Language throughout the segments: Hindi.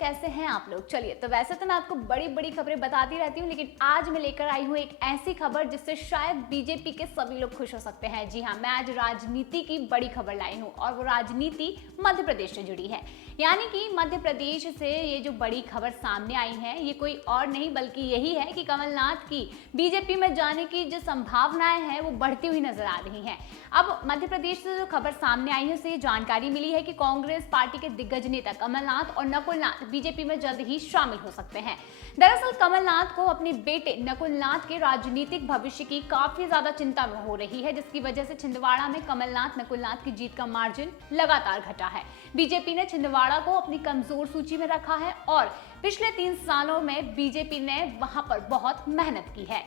कैसे हैं आप लोग। चलिए, तो वैसे तो मैं आपको बड़ी बड़ी खबरें बताती रहती हूँ, लेकिन आज मैं लेकर आई हूँ एक ऐसी खबर जिससे शायद बीजेपी के सभी लोग खुश हो सकते हैं। जी हाँ, मैं आज राजनीति की बड़ी खबर लाई हूँ और वो राजनीति मध्य प्रदेश से जुड़ी है। यानी कि मध्य प्रदेश से ये जो बड़ी खबर सामने आई है, ये कोई और नहीं बल्कि यही है कि कमलनाथ की बीजेपी में जाने की जो संभावनाएं हैं वो बढ़ती हुई नजर आ रही हैं। अब मध्य प्रदेश से जो खबर सामने आई है उससे ये जानकारी मिली है कि कांग्रेस पार्टी के दिग्गज नेता कमलनाथ और नकुलनाथ बीजेपी में जल्द ही शामिल हो सकते हैं। दरअसल कमलनाथ को अपने बेटे नकुलनाथ के राजनीतिक भविष्य की काफी ज्यादा चिंता में हो रही है, जिसकी वजह से छिंदवाड़ा में कमलनाथ नकुलनाथ की जीत का मार्जिन लगातार घटा है। बीजेपी ने छिंदवाड़ा को अपनी कमजोर सूची में रखा है और पिछले 3 सालों में बीजेपी ने वहां पर बहुत मेहनत की है।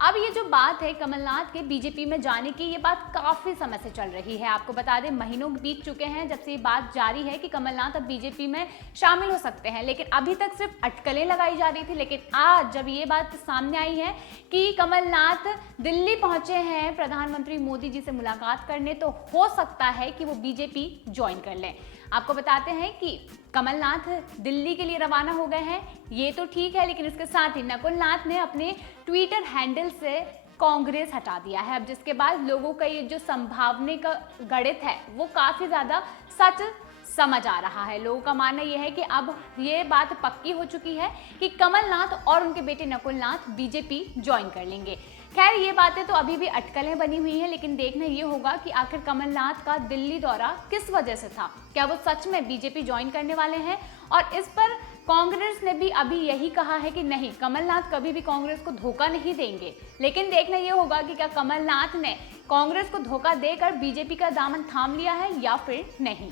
अब ये जो बात है कमलनाथ के बीजेपी में जाने की, ये बात काफी समय से चल रही है। आपको बता दें, महीनों बीत चुके हैं जब से ये बात जारी है कि कमलनाथ अब बीजेपी में शामिल हो सकते हैं, लेकिन अभी तक सिर्फ अटकलें लगाई जा रही थी। लेकिन आज जब ये बात सामने आई है कि कमलनाथ दिल्ली पहुंचे हैं प्रधानमंत्री मोदी जी से मुलाकात करने, तो हो सकता है कि वो बीजेपी ज्वाइन कर लें। आपको बताते हैं कि कमलनाथ दिल्ली के लिए रवाना हो गए हैं, ये तो ठीक है, लेकिन इसके साथ ही नकुलनाथ ने अपने ट्विटर हैंडल से कांग्रेस हटा दिया है। अब जिसके बाद लोगों का ये जो संभावना का गणित है वो काफी ज्यादा सच समझ आ रहा है। लोगों का मानना यह है कि अब ये बात पक्की हो चुकी है कि कमलनाथ और उनके बेटे नकुलनाथ बीजेपी ज्वाइन कर लेंगे। खैर, ये बातें तो अभी भी अटकलें बनी हुई हैं, लेकिन देखना ये होगा कि आखिर कमलनाथ का दिल्ली दौरा किस वजह से था। क्या वो सच में बीजेपी ज्वाइन करने वाले हैं? और इस पर कांग्रेस ने भी अभी यही कहा है कि नहीं, कमलनाथ कभी भी कांग्रेस को धोखा नहीं देंगे। लेकिन देखना ये होगा कि क्या कमलनाथ ने कांग्रेस को धोखा देकर बीजेपी का दामन थाम लिया है या फिर नहीं।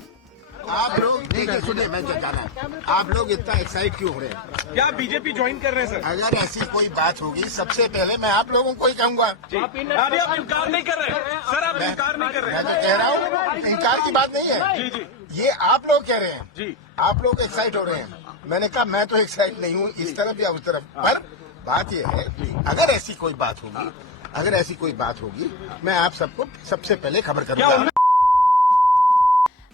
आप लोग देखिए, सुनिए, मैं क्या जाना है, आप लोग इतना एक्साइट क्यों हो रहे हैं? क्या बीजेपी ज्वाइन कर रहे हैं सर? अगर ऐसी कोई बात होगी सबसे पहले मैं आप लोगों को ही कहूंगा। आप इनकार नहीं कर रहे हैं सर, आप इनकार नहीं कर रहे मैं हैं। तो कह रहा हूँ, इनकार की बात नहीं है। जी जी ये आप लोग कह रहे हैं जी, आप लोग एक्साइट हो रहे हैं। मैंने कहा मैं तो एक्साइट नहीं हूँ इस तरफ या उस तरफ, पर बात यह है कि अगर ऐसी कोई बात होगी, मैं आप सबको सबसे पहले खबर करूंगा।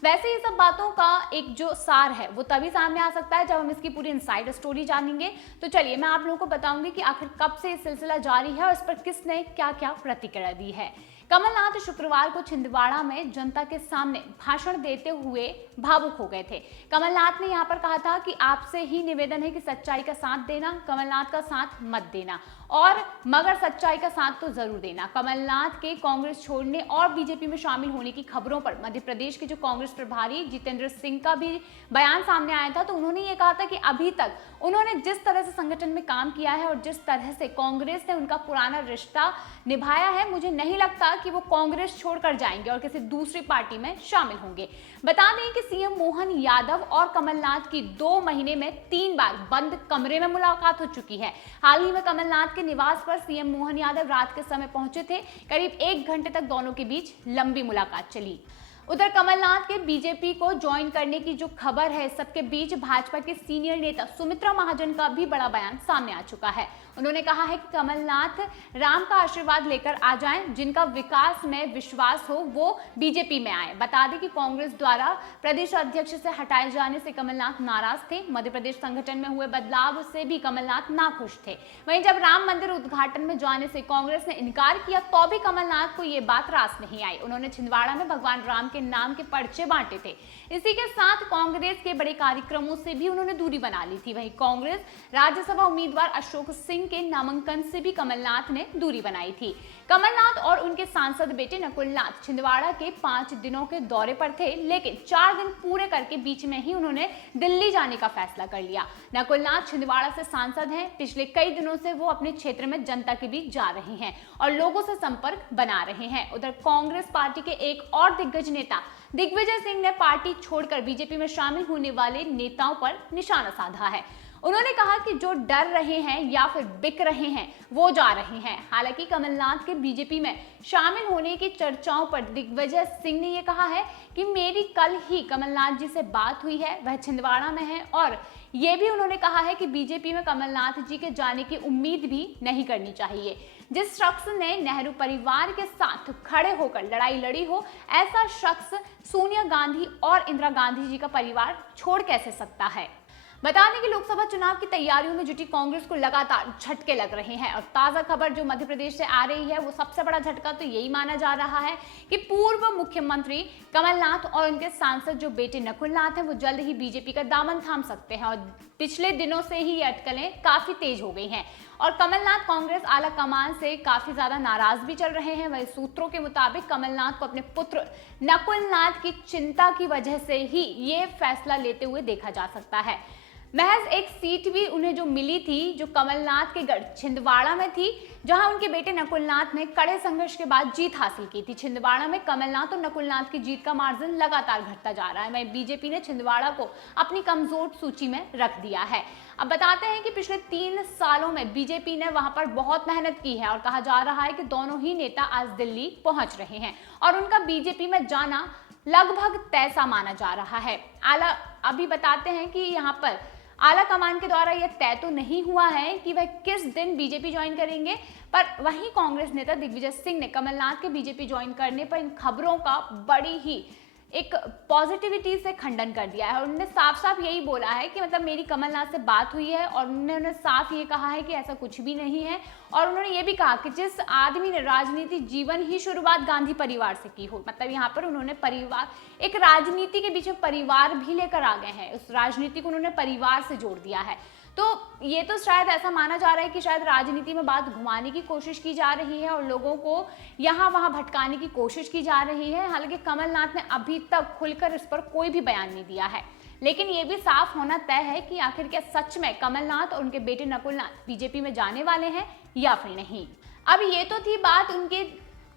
वैसे ये सब बातों का एक जो सार है वो तभी सामने आ सकता है जब हम इसकी पूरी इनसाइड स्टोरी जानेंगे। तो चलिए, मैं आप लोगों को बताऊंगी कि आखिर कब से ये सिलसिला जारी है और इस पर किसने क्या क्या प्रतिक्रिया दी है। कमलनाथ शुक्रवार को छिंदवाड़ा में जनता के सामने भाषण देते हुए भावुक हो गए थे। कमलनाथ ने यहाँ पर कहा था कि आपसे ही निवेदन है कि सच्चाई का साथ देना, कमलनाथ का साथ मत देना, और मगर सच्चाई का साथ तो जरूर देना। कमलनाथ के कांग्रेस छोड़ने और बीजेपी में शामिल होने की खबरों पर मध्य प्रदेश के जो कांग्रेस प्रभारी जितेंद्र सिंह का भी बयान सामने आया था। तो उन्होंने ये कहा था कि अभी तक उन्होंने जिस तरह से संगठन में काम किया है और जिस तरह से कांग्रेस ने उनका पुराना रिश्ता निभाया है, मुझे नहीं लगता कि वो कांग्रेस छोड़कर जाएंगे और किसी दूसरी पार्टी में शामिल होंगे। बता दें कि सीएम मोहन यादव और कमलनाथ की 2 महीने में 3 बार बंद कमरे में मुलाकात हो चुकी है। हाल ही में कमलनाथ के निवास पर सीएम मोहन यादव रात के समय पहुंचे थे। करीब 1 घंटे तक दोनों के बीच लंबी मुलाकात चली। उधर कमलनाथ के बीजेपी को ज्वाइन करने की जो खबर है, सबके बीच भाजपा के सीनियर नेता सुमित्रा महाजन का भी बड़ा बयान सामने आ चुका है। उन्होंने कहा है कि कमलनाथ राम का आशीर्वाद लेकर आ जाएं, जिनका विकास में विश्वास हो वो बीजेपी में आए। बता दें कि कांग्रेस द्वारा प्रदेश अध्यक्ष से हटाए जाने से कमलनाथ नाराज थे। मध्य प्रदेश संगठन में हुए बदलाव से भी कमलनाथ नाखुश थे। वहीं जब राम मंदिर उद्घाटन में जाने से कांग्रेस ने इनकार किया तो भी कमलनाथ को ये बात रास नहीं आई। उन्होंने छिंदवाड़ा में भगवान राम के नाम के पर्चे बांटे थे। इसी के साथ कांग्रेस के बड़े कार्यक्रमों से भी उन्होंने दूरी बना ली थी। वहीं कांग्रेस राज्यसभा उम्मीदवार अशोक सिंह के नामांकन से भी कमलनाथ ने दूरी बनाई थी। कमलनाथ और उनके सांसद बेटे नकुलनाथ छिंदवाड़ा के 5 दिनों के दौरे पर थे, लेकिन 4 दिन पूरे करके बीच में ही उन्होंने दिल्ली जाने का फैसला कर लिया। नकुलनाथ छिंदवाड़ा से सांसद हैं। पिछले कई दिनों से वो अपने क्षेत्र में जनता के बीच जा रहे हैं और लोगों से संपर्क बना रहे हैं। उधर कांग्रेस पार्टी के एक और दिग्गज नेता दिग्विजय सिंह ने पार्टी छोड़कर बीजेपी में शामिल होने वाले नेताओं पर निशाना साधा है। उन्होंने कहा कि जो डर रहे हैं या फिर बिक रहे हैं वो जा रहे हैं। हालांकि कमलनाथ के बीजेपी में शामिल होने की चर्चाओं पर दिग्विजय सिंह ने ये कहा है कि मेरी कल ही कमलनाथ जी से बात हुई है, वह छिंदवाड़ा में है, और ये भी उन्होंने कहा है कि बीजेपी में कमलनाथ जी के जाने की उम्मीद भी नहीं करनी चाहिए। जिस शख्स ने नेहरू परिवार के साथ खड़े होकर लड़ाई लड़ी हो, ऐसा शख्स सोनिया गांधी और इंदिरा गांधी जी का परिवार छोड़ कैसे सकता है। बता दें कि लोकसभा चुनाव की तैयारियों में जुटी कांग्रेस को लगातार झटके लग रहे हैं और ताजा खबर जो मध्य प्रदेश से आ रही है वो सबसे बड़ा झटका तो यही माना जा रहा है कि पूर्व मुख्यमंत्री कमलनाथ और उनके सांसद जो बेटे नकुलनाथ हैं वो जल्द ही बीजेपी का दामन थाम सकते हैं और पिछले दिनों से ही ये अटकलें काफी तेज हो गई हैं और कमलनाथ कांग्रेस आला कमान से काफी ज्यादा नाराज भी चल रहे हैं। वही सूत्रों के मुताबिक कमलनाथ को अपने पुत्र नकुलनाथ की चिंता की वजह से ही ये फैसला लेते हुए देखा जा सकता है। महज एक सीट भी उन्हें जो मिली थी जो कमलनाथ के गढ़ छिंदवाड़ा में थी, जहां उनके बेटे नकुलनाथ ने कड़े संघर्ष के बाद जीत हासिल की थी। छिंदवाड़ा में कमलनाथ और नकुलनाथ की जीत का मार्जिन लगातार घटता जा रहा है। वहीं बीजेपी ने छिंदवाड़ा को अपनी कमजोर सूची में रख दिया है। अब बताते हैं कि पिछले 3 सालों में बीजेपी ने वहां पर बहुत मेहनत की है और कहा जा रहा है कि दोनों ही नेता आज दिल्ली पहुंच रहे हैं और उनका बीजेपी में जाना लगभग तय सा माना जा रहा है। अभी बताते हैं कि यहाँ पर आला कमान के द्वारा यह तय तो नहीं हुआ है कि वह किस दिन बीजेपी ज्वाइन करेंगे, पर वहीं कांग्रेस नेता दिग्विजय सिंह ने कमलनाथ के बीजेपी ज्वाइन करने पर इन खबरों का बड़ी ही एक पॉजिटिविटी से खंडन कर दिया है और उन्होंने साफ साफ यही बोला है कि मतलब मेरी कमलनाथ से बात हुई है और उन्होंने साफ ये कहा है कि ऐसा कुछ भी नहीं है और उन्होंने ये भी कहा कि जिस आदमी ने राजनीति जीवन ही शुरुआत गांधी परिवार से की हो, मतलब यहाँ पर उन्होंने परिवार, एक राजनीति के बीच में परिवार भी लेकर आ गए हैं, उस राजनीति को उन्होंने परिवार से जोड़ दिया है। तो ये तो शायद ऐसा माना जा रहा है कि शायद राजनीति में बात घुमाने की कोशिश की जा रही है और लोगों को यहाँ वहाँ भटकाने की कोशिश की जा रही है। हालांकि कमलनाथ ने अभी तक खुलकर इस पर कोई भी बयान नहीं दिया है, लेकिन ये भी साफ होना तय है कि आखिर क्या सच में कमलनाथ और उनके बेटे नकुलनाथ बीजेपी में जाने वाले हैं या फिर नहीं। अब ये तो थी बात उनके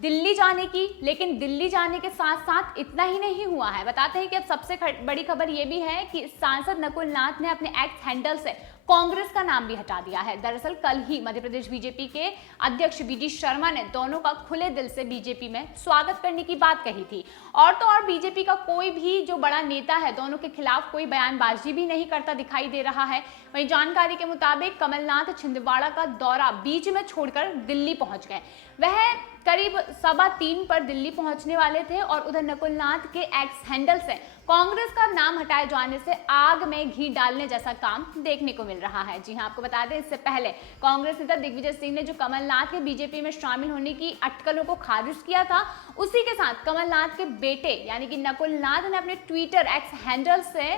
दिल्ली जाने की, लेकिन दिल्ली जाने के साथ साथ इतना ही नहीं हुआ है। बताते हैं कि अब सबसे बड़ी खबर ये भी है कि सांसद नकुलनाथ ने अपने एक्स हैंडल से कांग्रेस का नाम भी हटा दिया है। दरअसल कल ही मध्य प्रदेश बीजेपी के अध्यक्ष वी.डी. शर्मा ने दोनों का खुले दिल से बीजेपी में स्वागत करने की बात कही थी और तो और बीजेपी का कोई भी जो बड़ा नेता है दोनों के खिलाफ कोई बयानबाजी भी नहीं करता दिखाई दे रहा है। वहीं जानकारी के मुताबिक कमलनाथ छिंदवाड़ा का दौरा बीच में छोड़कर दिल्ली पहुंच गए। वह करीब 3:15 पर दिल्ली पहुंचने वाले थे और उधर नकुलनाथ के एक्स हैंडल से कांग्रेस का नाम हटाए जाने से आग में घी डालने जैसा काम देखने को मिल रहा है। जी हां, आपको बता दें इससे पहले कांग्रेस नेता दिग्विजय सिंह ने जो कमलनाथ के बीजेपी में शामिल होने की अटकलों को खारिज किया था, उसी के साथ कमलनाथ के बेटे यानी कि नकुलनाथ ने अपने ट्विटर एक्स हैंडल से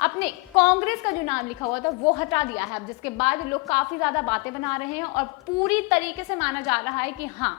अपने कांग्रेस का जो नाम लिखा हुआ था वो हटा दिया है। अब जिसके बाद लोग काफी ज्यादा बातें बना रहे हैं और पूरी तरीके से माना जा रहा है कि हाँ,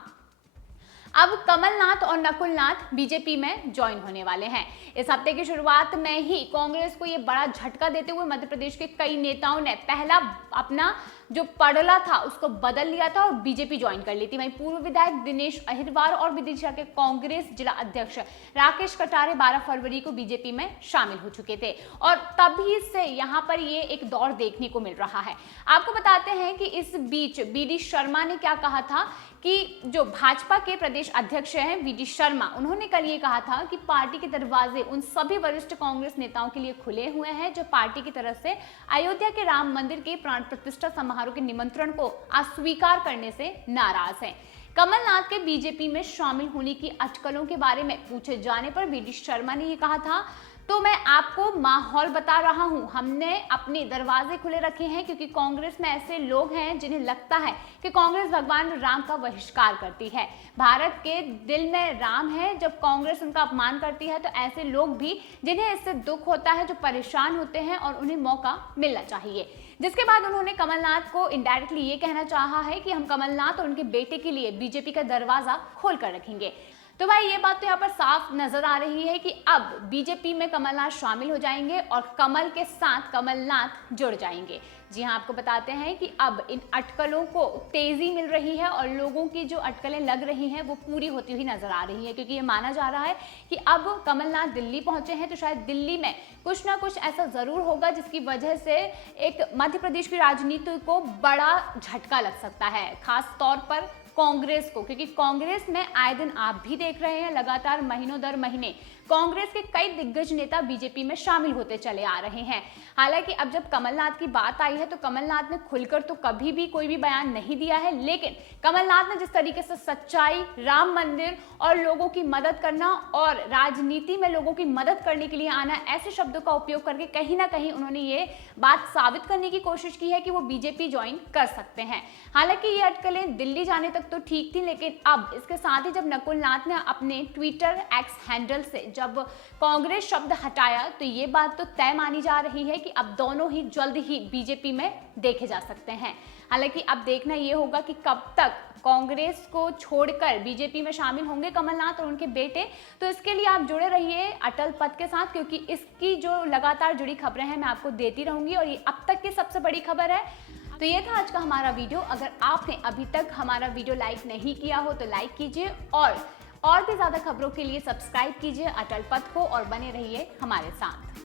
अब कमलनाथ और नकुलनाथ बीजेपी में ज्वाइन होने वाले हैं। इस हफ्ते की शुरुआत में ही कांग्रेस को यह बड़ा झटका देते हुए मध्य प्रदेश के कई नेताओं ने पहला अपना जो पड़ला था उसको बदल लिया था और बीजेपी ज्वाइन कर ली थी। वहीं पूर्व विधायक दिनेश अहिरवार और विदिशा के कांग्रेस जिला अध्यक्ष राकेश कटारे 12 फरवरी को बीजेपी में शामिल हो चुके थे और तभी से यहाँ पर ये एक दौर देखने को मिल रहा है। आपको बताते हैं कि इस बीच वी.डी. शर्मा ने क्या कहा था कि जो भाजपा के प्रदेश अध्यक्ष हैं वी.डी. शर्मा, उन्होंने कल ये कहा था कि पार्टी के दरवाजे उन सभी वरिष्ठ कांग्रेस नेताओं के लिए खुले हुए हैं जो पार्टी की तरफ से अयोध्या के राम मंदिर के प्राण प्रतिष्ठा समारोह के निमंत्रण को अस्वीकार करने से नाराज हैं। कमलनाथ के बीजेपी में शामिल होने की अटकलों के बारे में पूछे जाने पर वी.डी. शर्मा ने ये कहा था, तो मैं आपको माहौल बता रहा हूं, हमने अपने दरवाजे खुले रखे हैं क्योंकि कांग्रेस में ऐसे लोग हैं जिन्हें लगता है कि कांग्रेस भगवान राम का बहिष्कार करती है। भारत के दिल में राम है, जब कांग्रेस उनका अपमान करती है तो ऐसे लोग भी जिन्हें इससे दुख होता है, जो परेशान होते हैं और उन्हें मौका मिलना चाहिए। जिसके बाद उन्होंने कमलनाथ को इनडायरेक्टली ये कहना चाहा है कि हम कमलनाथ और उनके बेटे के लिए बीजेपी का दरवाजा खोल कर रखेंगे। तो भाई ये बात तो यहाँ पर साफ नजर आ रही है कि अब बीजेपी में कमलनाथ शामिल हो जाएंगे और कमल के साथ कमलनाथ जुड़ जाएंगे। जी हाँ, आपको बताते हैं कि अब इन अटकलों को तेजी मिल रही है और लोगों की जो अटकलें लग रही हैं वो पूरी होती हुई नजर आ रही है क्योंकि ये माना जा रहा है कि अब कमलनाथ दिल्ली पहुंचे हैं तो शायद दिल्ली में कुछ ना कुछ ऐसा जरूर होगा जिसकी वजह से एक मध्य प्रदेश की राजनीति को बड़ा झटका लग सकता है, खास तौर पर कांग्रेस को, क्योंकि कांग्रेस में आए दिन आप भी देख रहे हैं लगातार महीनों दर महीने कांग्रेस के कई दिग्गज नेता बीजेपी में शामिल होते चले आ रहे हैं। हालांकि अब जब कमलनाथ की बात आई है तो कमलनाथ ने खुलकर तो कभी भी कोई भी बयान नहीं दिया है, लेकिन कमलनाथ ने जिस तरीके से सच्चाई, राम मंदिर और लोगों की मदद करना और राजनीति में लोगों की मदद करने के लिए आना, ऐसे शब्दों का उपयोग करके कहीं ना कहीं उन्होंने ये बात साबित करने की कोशिश की है कि वो बीजेपी ज्वाइन कर सकते हैं। हालांकि ये अटकलें दिल्ली जाने तक तो ठीक थी, लेकिन अब इसके साथ ही जब नकुल नाथ ने अपने ट्विटर एक्स हैंडल से जब कांग्रेस शब्द हटाया तो ये बात तो तय मानी जा रही है कि अब दोनों ही जल्द ही बीजेपी में देखे जा सकते हैं। हालांकि अब देखना ये होगा कि कब तक कांग्रेस को छोड़कर बीजेपी में शामिल होंगे कमलनाथ और उनके बेटे। तो इसके लिए आप जुड़े रहिए अटल पथ के साथ, क्योंकि इसकी जो लगातार जुड़ी खबरें हैं मैं आपको देती रहूंगी और ये अब तक की सबसे बड़ी खबर है। तो ये था आज का हमारा वीडियो। अगर आपने अभी तक हमारा वीडियो लाइक नहीं किया हो तो लाइक कीजिए और भी ज्यादा खबरों के लिए सब्सक्राइब कीजिए अटल पथ को और बने रहिए हमारे साथ।